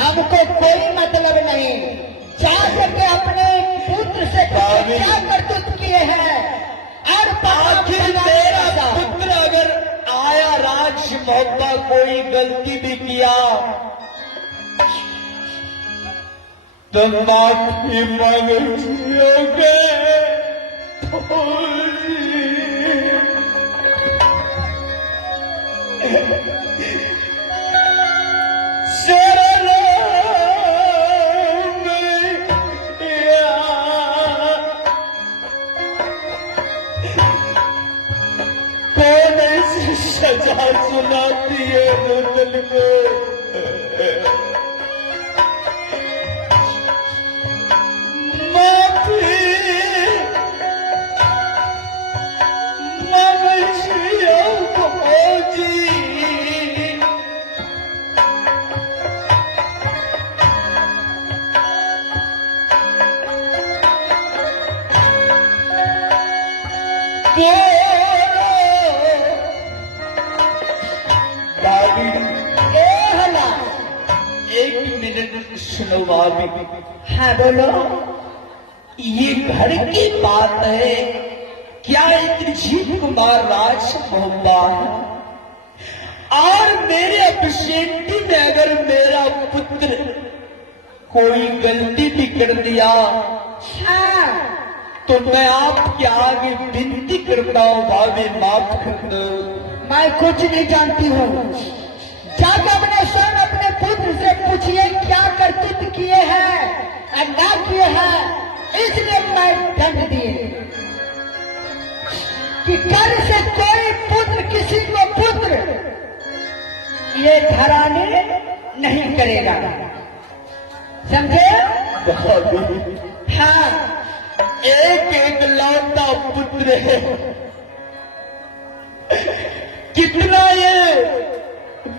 हमको कोई मतलब नहीं। जा सके अपने पुत्र से क्या करतूत किए हैं। और आखिर मेरा पुत्र अगर आया राज मोहब्बा कोई गलती भी किया तो माफी मांगोगे। कौन ऐसी सजा सुनाती है रुदल को। एक मिनट सुनो भाभी। हाँ बोलो। ये घर की बात है क्या? इंद्रजीत कुमार राज मोहब्बा और मेरे अभिषेक में अगर मेरा पुत्र कोई गलती भी कर दिया हाँ तो मैं आपके आगे विनती करता हूँ भाभी माफ कर दो। मैं कुछ नहीं जानती हूँ। जाकर अपने स्वयं अपने पुत्र से पूछिए क्या करतूत किए हैं और ना किए हैं। इसलिए मैं दंड दिए कि कल से कोई पुत्र किसी को पुत्र ये घराने नहीं करेगा। समझे? हाँ एक एक लौटा पुत्र है। कितना ये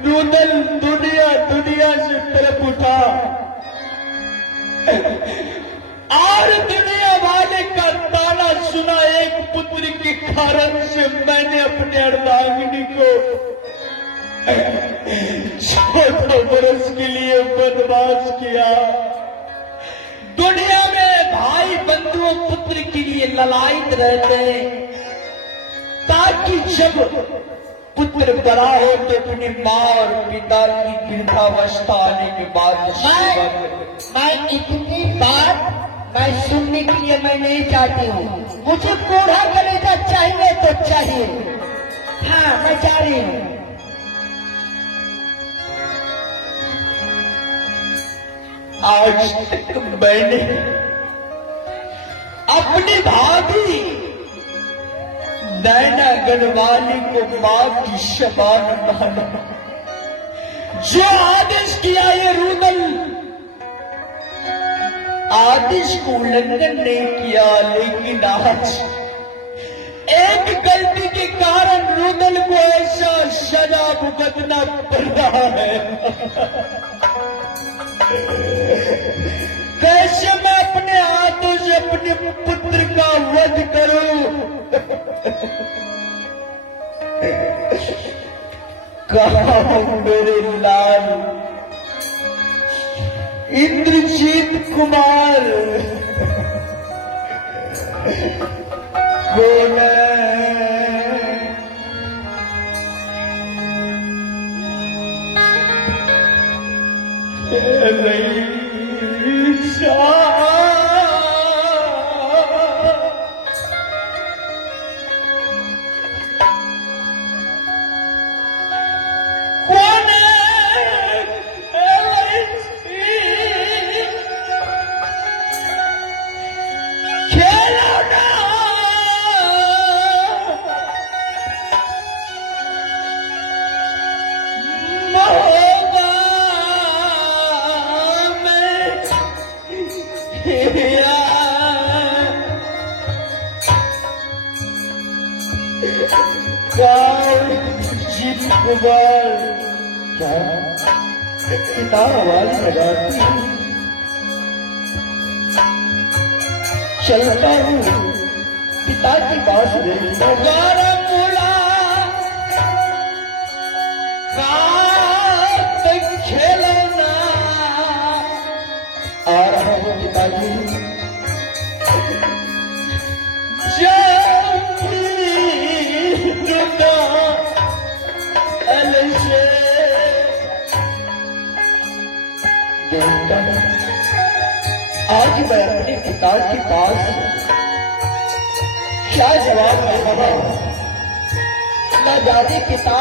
रुदल दुनिया दुनिया से तरफ उठा और दुनिया वाले का ताना सुना। एक पुत्र के कारण से मैंने अपने अर्धांगिनी को 14 बरस के लिए बदमाश किया। दुनिया में भाई बंधुओं पुत्र के लिए ललायत रहते हैं ताकि जब पुत्र बड़ा हो तो अपनी माँ और पिता की वृद्धावस्था आने के बाद मैं इतनी बात मैं सुनने के लिए मैं नहीं चाहती हूँ। मुझे कोढ़ा कलेजा चाहिए तो चाहिए। हाँ मैं जा रही हूँ। आज तक मैंने अपनी भाभी नैना गढ़वाली को मां की शबान माना। जो आदेश किया ये रुदल आदेश को उल्लंघन नहीं किया, लेकिन आज एक गलती के कारण रुदल को ऐसा सजा भुगतना पड़ रहा है। कैसे मैं अपने हाथों से अपने पुत्र का वध करूं? कहा मेरे लाल इंद्रजीत कुमार कौन जीत कुमार क्या पिता आवाज लगाती चलता हूँ पिता की बात खेलना बेटा, आज मैं अपने पिता के पास क्या जवाब दूंगा? न जाने पिता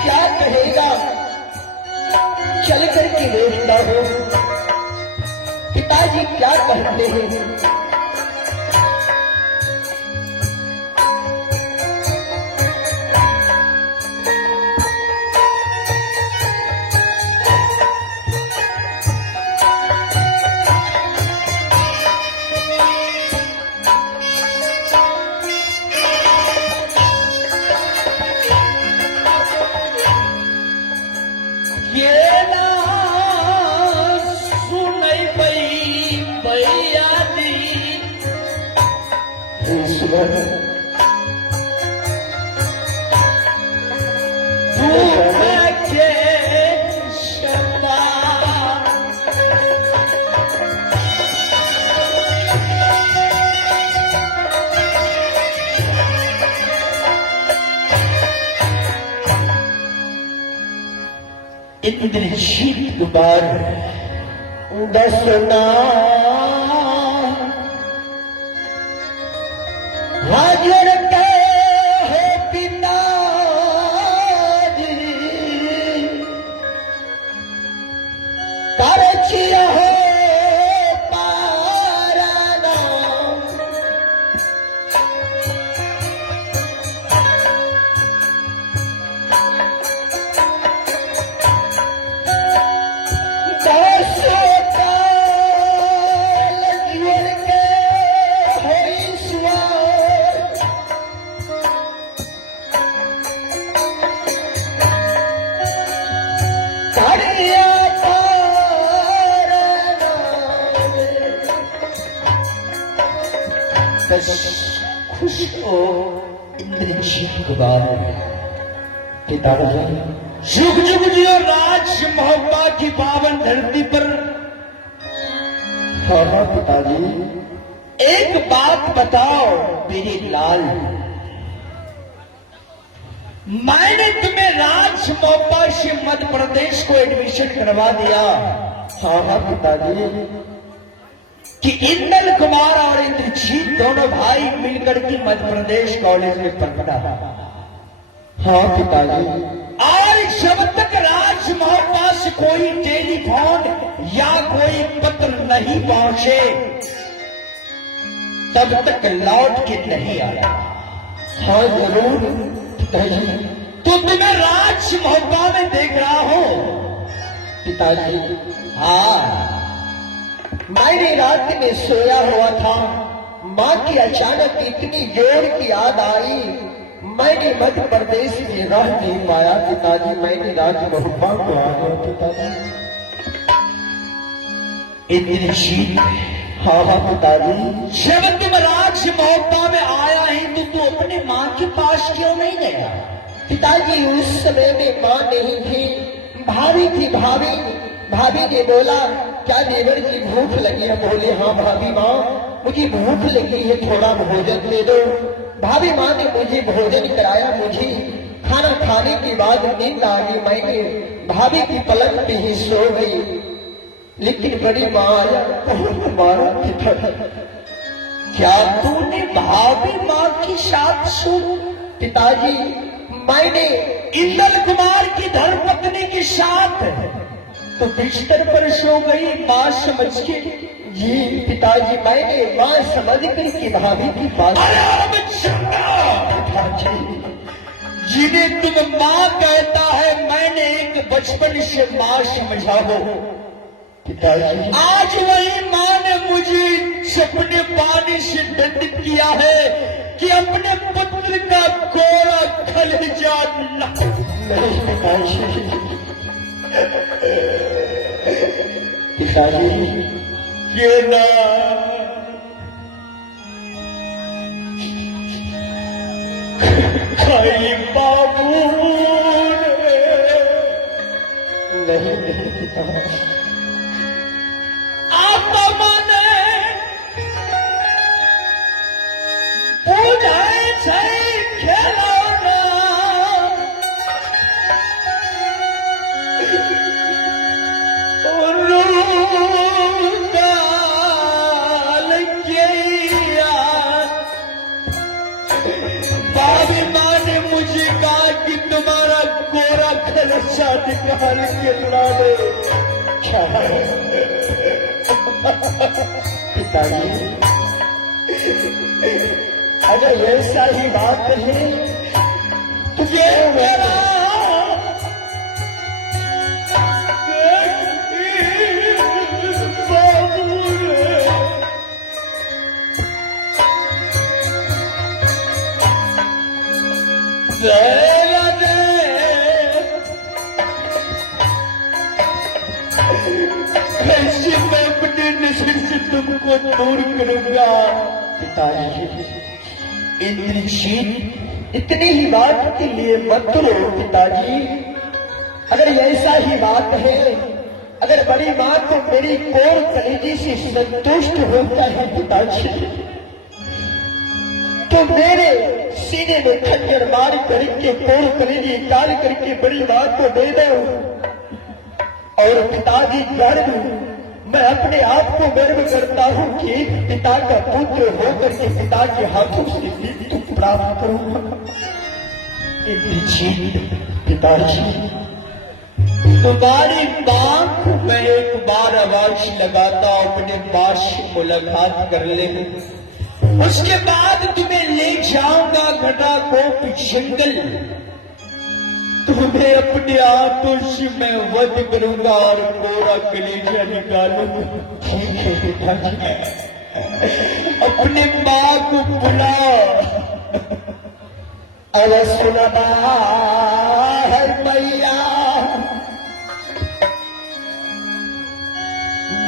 क्या कहेगा। चल करके देखता हूँ पिताजी क्या कहते हैं। ये ना सुनई पई भैया दी ईश्वर, तू के क्षमा इंद्रजीत कुमार दसना हाजिर के हो पिताजी, करछिया हो पाराना, खुश हो इंद्रजीत कुमार पिताजी। जुग जुग जियो राज मोहब्बा की पावन धरती पर। हाँ हाँ पिताजी। एक बात बताओ मेरे लाल, मैंने तुम्हें राज मोहब्बा से मध्य प्रदेश को एडमिशन करवा दिया। हाँ हाँ पिताजी। कि इंदल कुमार और इंद्रजीत दोनों भाई मिलकर के मध्य प्रदेश कॉलेज में पढ़ा। हाँ पिताजी। और जब तक राज मोहब्बा से कोई टेलीफोन या कोई पत्र नहीं पहुंचे तब तक लौट के नहीं आया। हाँ जरूर पिताजी। तो तुम्हें राज मोहब्बा में देख रहा हूं पिताजी। हाँ, मैंने रात में सोया हुआ था, माँ की अचानक इतनी जोर की याद आई, मैंने मध्य प्रदेश में रह नहीं पाया पिताजी। मैंने राज मोहब्बा को आ गया पिताजी। इंद्रजीत। हाँ हाँ पिताजी। जब तुम राज मोहब्बा में आया ही तो तू अपने माँ के पास क्यों नहीं गया? पिताजी उस समय में माँ नहीं थी, भाभी थी। भाभी ने बोला क्या देवर की भूख लगी है? बोले हाँ भाभी माँ मुझे भूख लगी है, थोड़ा भोजन दे दो। भाभी माँ ने मुझे भोजन कराया। मुझे खाना खाने के बाद नींद आ गई। मैंने भाभी की पलंग पे ही सो गई, लेकिन बड़ी माँ मारा क्या तूने भाभी माँ के साथ सो? पिताजी मैंने इंदल कुमार की धर्मपत्नी के साथ तो बिस्तर पर सो गई माँ समझ के। जी पिताजी, मैंने माँ समझ कर की भाभी की बात। जिन्हें तुम माँ कहता है मैंने एक बचपन से माँ समझा हो पिताजी। आज वही माँ ने मुझे सपने पानी से दंडित किया है कि अपने पुत्र का कोरा कलेजा पिताजी। ये ना खाई बाबू नहीं आपका माने पूजाए छे खेलौना और निकाल के सुना दे। क्या है पिताजी, अगर ऐसा ही बात है तो ये मेरा कैसे मैं अपने नजर से तुमको दूर करूंगा। पिताजी, इंद्रजीत इतनी ही बात के लिए मत रो पिताजी। अगर ऐसा ही बात है, अगर बड़ी माँ को मेरी कोर कलेजी से संतुष्ट होता है पिताजी, तो मेरे सीने में खंजर मार करके कोर कलेजी काल करके बड़ी माँ को दे दो। और पिताजी जान लूं, मैं अपने आप को गर्व करता हूं कि पिता का पुत्र होकर के पिता के हाथों से मृत्यु प्राप्त करूंगा। पिताजी, तुम्हारी मां को मैं एक बार आवाज लगाता हूं, अपने मां से मुलाकात कर ले। उसके बाद तुम्हें ले जाऊंगा घटाकोप जंगल, तुम्हें अपने हाथों से मैं वध करूंगा और पूरा कलेजा निकालूंगा। ठीक है पिताजी। अपने मां को बुलाओ। अरे सुनना है मैया,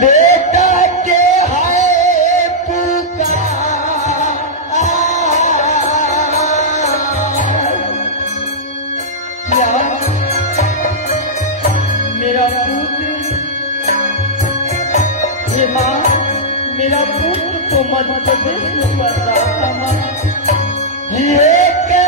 बेटा के है पुकार, क्या मेरा पुत्र, ये माँ, मेरा पुत्र तो मध्य प्रदेश में पढ़ रहा था माँ। ये क्या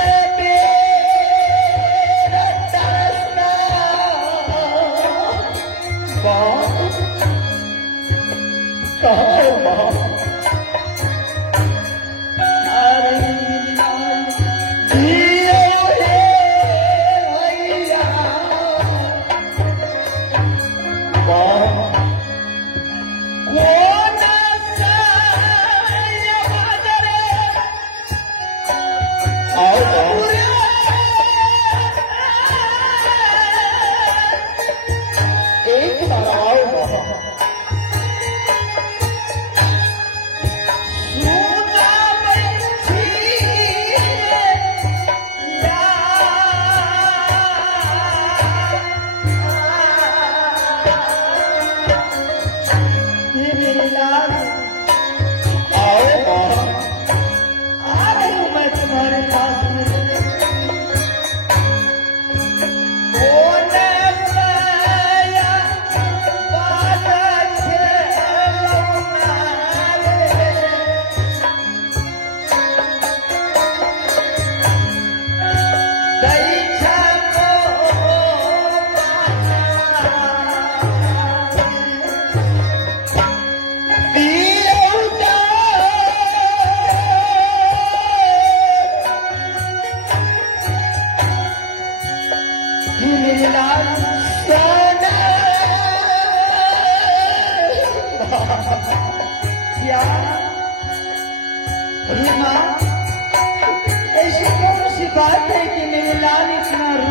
ऐसी कौन सी बात है कि मेरे लाल इतना रो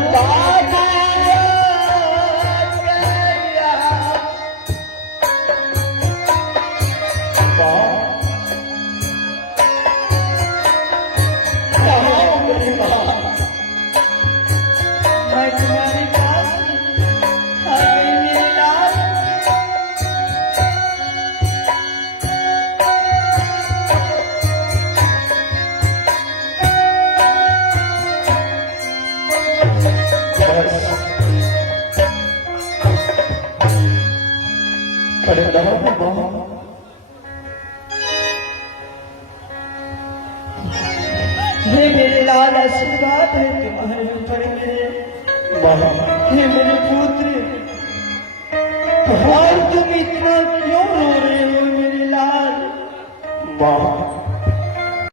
मैं तुम्हारे पास आ गई मेरे लाल। हे मेरे लाल, आशीर्वाद है तुम्हारे ऊपर मेरे, हे मेरे पुत्र, और तुम इतना क्यों रो रहे हो मेरे लाल?